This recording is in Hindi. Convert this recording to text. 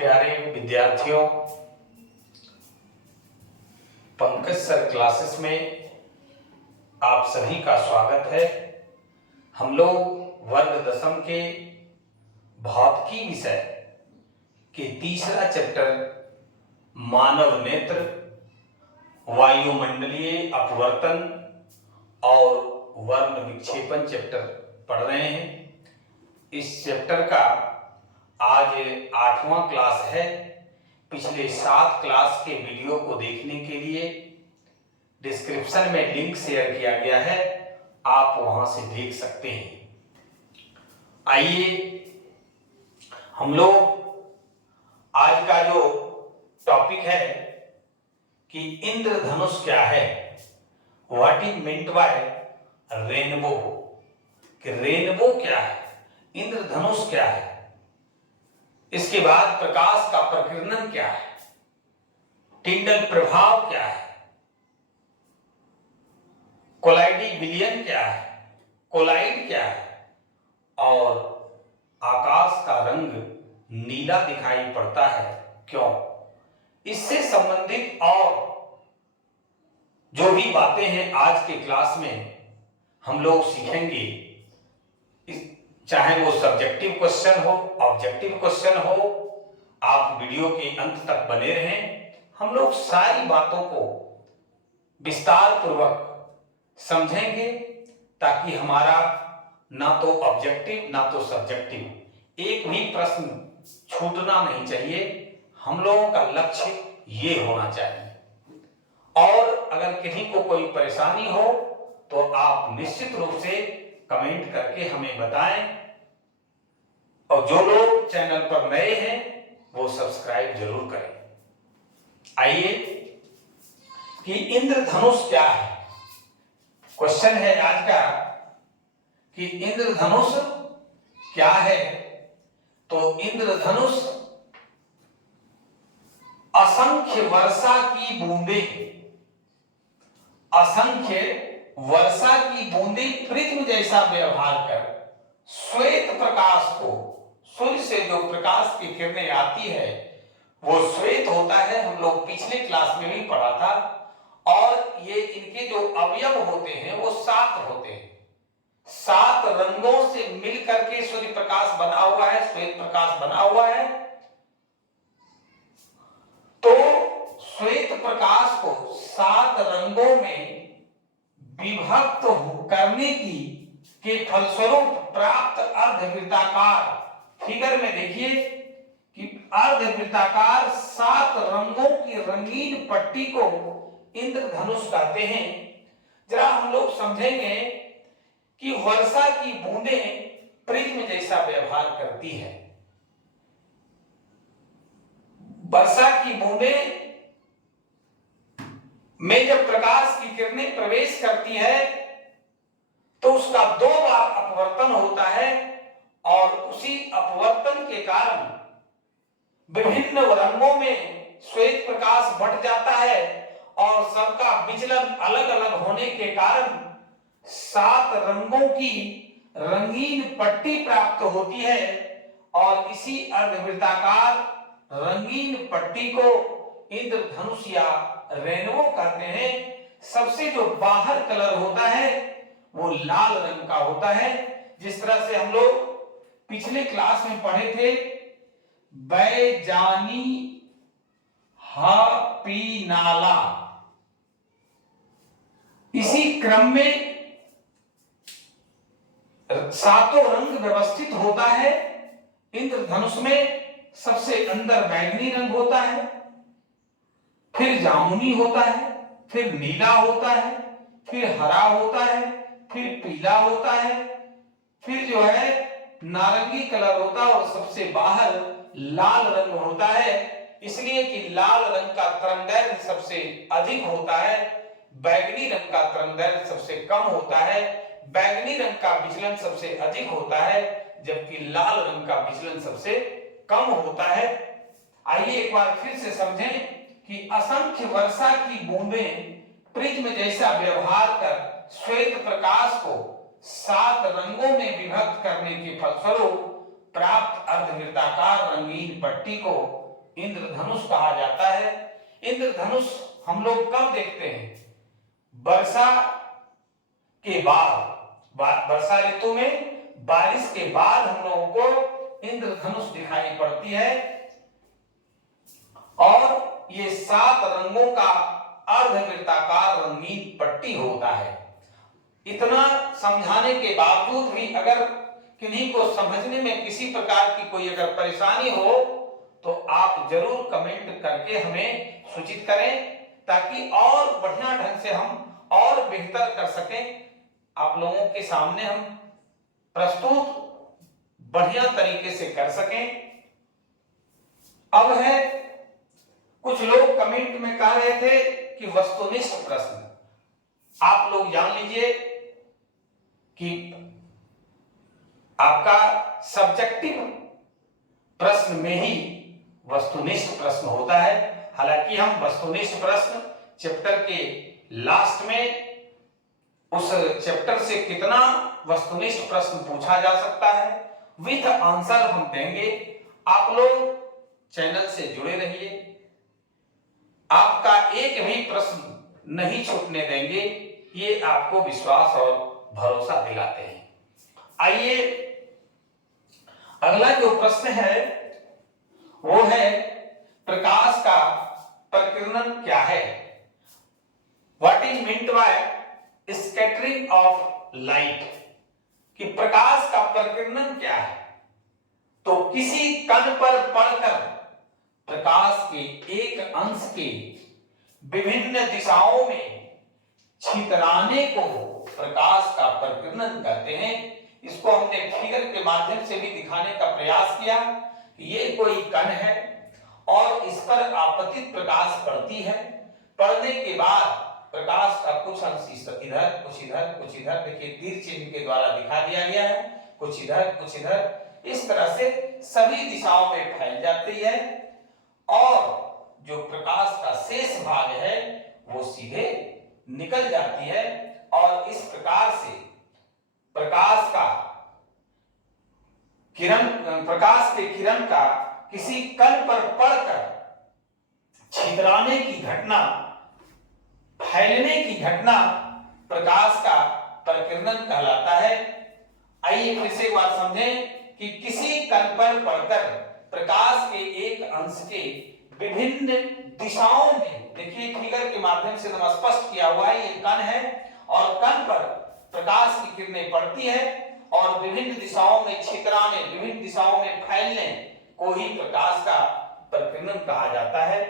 प्यारे विद्यार्थियों, पंकज सर क्लासेस में आप सभी का स्वागत है। हम लोग वर्ग दसम के भौतिकी विषय के तीसरा चैप्टर मानव नेत्र, वायुमंडलीय अपवर्तन और वर्ण विक्षेपण चैप्टर पढ़ रहे हैं। इस चैप्टर का आज 8वां क्लास है। पिछले 7 क्लास के वीडियो को देखने के लिए डिस्क्रिप्शन में लिंक शेयर किया गया है, आप वहां से देख सकते हैं। आइए हम लोग आज का जो टॉपिक है कि इंद्रधनुष क्या है, what is meant by rainbow, कि रेनबो क्या है, इंद्रधनुष क्या है, इसके बाद प्रकाश का प्रकीर्णन क्या है, टिंडल प्रभाव क्या है, कोलाइडी विलयन क्या है, कोलाइड क्या है, और आकाश का रंग नीला दिखाई पड़ता है क्यों। इससे संबंधित और जो भी बातें हैं आज के क्लास में हम लोग सीखेंगे। चाहे वो सब्जेक्टिव क्वेश्चन हो, ऑब्जेक्टिव क्वेश्चन हो, आप वीडियो के अंत तक बने रहें। हम लोग सारी बातों को विस्तार पूर्वक समझेंगे ताकि हमारा ना तो ऑब्जेक्टिव ना तो सब्जेक्टिव एक भी प्रश्न छूटना नहीं चाहिए। हम लोगों का लक्ष्य ये होना चाहिए। और अगर किसी को कोई परेशानी हो तो आप निश्चित रूप से कमेंट करके हमें बताएं, और जो लोग चैनल पर नए हैं वो सब्सक्राइब जरूर करें। आइए कि इंद्रधनुष क्या है। क्वेश्चन है आज का कि इंद्रधनुष क्या है। तो इंद्रधनुष असंख्य वर्षा की बूंदें, असंख्य वर्षा की बूंदें प्रिज्म जैसा व्यवहार कर श्वेत प्रकाश को, सूर्य से जो प्रकाश की किरणें आती है वो श्वेत होता है। हम लोग पिछले क्लास में भी पढ़ा था। और ये इनके जो अवयव होते हैं वो 7 होते हैं। 7 रंगों से मिलकर के सूर्य प्रकाश बना हुआ है, श्वेत प्रकाश बना हुआ है। तो श्वेत प्रकाश को 7 रंगों में विभक्त करने की के फलस्वरूप प्राप्त अर्धवृत्ताकार, फिगर में देखिए कि अर्धवृत्ताकार 7 रंगों की रंगीन पट्टी को इंद्रधनुष कहते हैं। जरा हम लोग समझेंगे कि वर्षा की बूंदें प्रिज्म जैसा व्यवहार करती है। वर्षा की बूंदें में जब प्रकाश की किरणें प्रवेश करती है तो उसका 2 बार अपवर्तन होता है, और उसी अपवर्तन के कारण विभिन्न रंगों में श्वेत प्रकाश बढ़ जाता है, और सबका विचलन अलग अलग होने के कारण 7 रंगों की रंगीन पट्टी प्राप्त होती है। और इसी अर्धवृत्ताकार रंगीन पट्टी को इंद्रधनुष या रेनबो कहते हैं। सबसे जो बाहर कलर होता है वो लाल रंग का होता है। जिस तरह से हम लोग पिछले क्लास में पढ़े थे, बैजानी पीनाला, इसी क्रम में 7 रंग व्यवस्थित होता है। इंद्रधनुष में सबसे अंदर बैगनी रंग होता है, फिर जामुनी होता है, फिर नीला होता है, फिर हरा होता है, फिर पीला होता है, फिर जो है नारंगी कलर होता है, और सबसे बाहर लाल रंग होता है। इसलिए कि लाल रंग का तरंगदैर्घ्य सबसे अधिक होता है, बैगनी रंग का तरंगदैर्घ्य सबसे कम होता है, बैगनी रंग का विचलन सबसे अधिक होता है, जबकि लाल रंग का विचलन सबसे कम होता है। आइए एक बार फिर से समझें कि असंख्य वर्षा की बूंदें प्रिज्म जैसा व्यवहार कर श्वेत प्रकाश को 7 रंगों में विभक्त करने के फलस्वरूप प्राप्त अर्धवृत्ताकार रंगीन पट्टी को इंद्रधनुष कहा जाता है। इंद्रधनुष हम लोग कब देखते हैं? वर्षा के बाद, वर्षा ऋतु में बारिश के बाद हम लोगों को इंद्रधनुष दिखाई पड़ती है। और ये 7 रंगों का अर्धवृत्ताकार रंगीन पट्टी होता है। इतना समझाने के बावजूद भी अगर किन्हीं को समझने में किसी प्रकार की कोई अगर परेशानी हो तो आप जरूर कमेंट करके हमें सूचित करें, ताकि और बढ़िया ढंग से हम और बेहतर कर सकें। आप लोगों के सामने हम प्रस्तुत बढ़िया तरीके से कर सकें। अब है, कुछ लोग कमेंट में कह रहे थे कि वस्तुनिष्ठ प्रश्न। आप लोग जान लीजिए कि आपका सब्जेक्टिव प्रश्न में ही वस्तुनिष्ठ प्रश्न होता है। हालांकि हम वस्तुनिष्ठ प्रश्न चैप्टर के लास्ट में उस चैप्टर से कितना वस्तुनिष्ठ प्रश्न पूछा जा सकता है विथ आंसर हम देंगे। आप लोग चैनल से जुड़े रहिए, आपका एक भी प्रश्न नहीं छूटने देंगे, ये आपको विश्वास और भरोसा दिलाते हैं। आइए अगला जो प्रश्न है वो है, प्रकाश का प्रकीर्णन क्या है? What is meant by scattering of light? कि प्रकाश का प्रकीर्णन क्या है? तो किसी कण पर पड़कर प्रकाश के एक अंश के विभिन्न दिशाओं में छितराने को प्रकाश का प्रकीर्णन कहते हैं। इसको हमने फिगर के माध्यम से भी दिखाने का प्रयास किया कि ये कोई कण है और इस पर आपतित प्रकाश पड़ती है। पड़ने के बाद प्रकाश का कुछ अंश इधर, कुछ इधर, कुछ इधर, देखिए तीर चिन्ह के द्वारा दिखा दिया गया है, कुछ इधर, कुछ इधर, इस तरह से सभी दिशाओं में फैल जाती है और जो प्रकाश का शेष भाग है वो सीधे निकल जाती है। और इस प्रकार से प्रकाश के किरण का किसी कण पर पड़कर छितराने की घटना, फैलने की घटना प्रकाश का प्रकीर्णन कहलाता है। आइए फिर से एक बार समझें कि किसी कण पर पड़कर प्रकाश के एक अंश के विभिन्न दिशाओं में, देखिए फिगर के माध्यम से हम स्पष्ट किया हुआ है, ये कण है और कण पर प्रकाश की किरणें पड़ती है और विभिन्न दिशाओं में छितराने, विभिन्न दिशाओं में फैलने को ही प्रकाश का प्रकीर्णन कहा जाता है।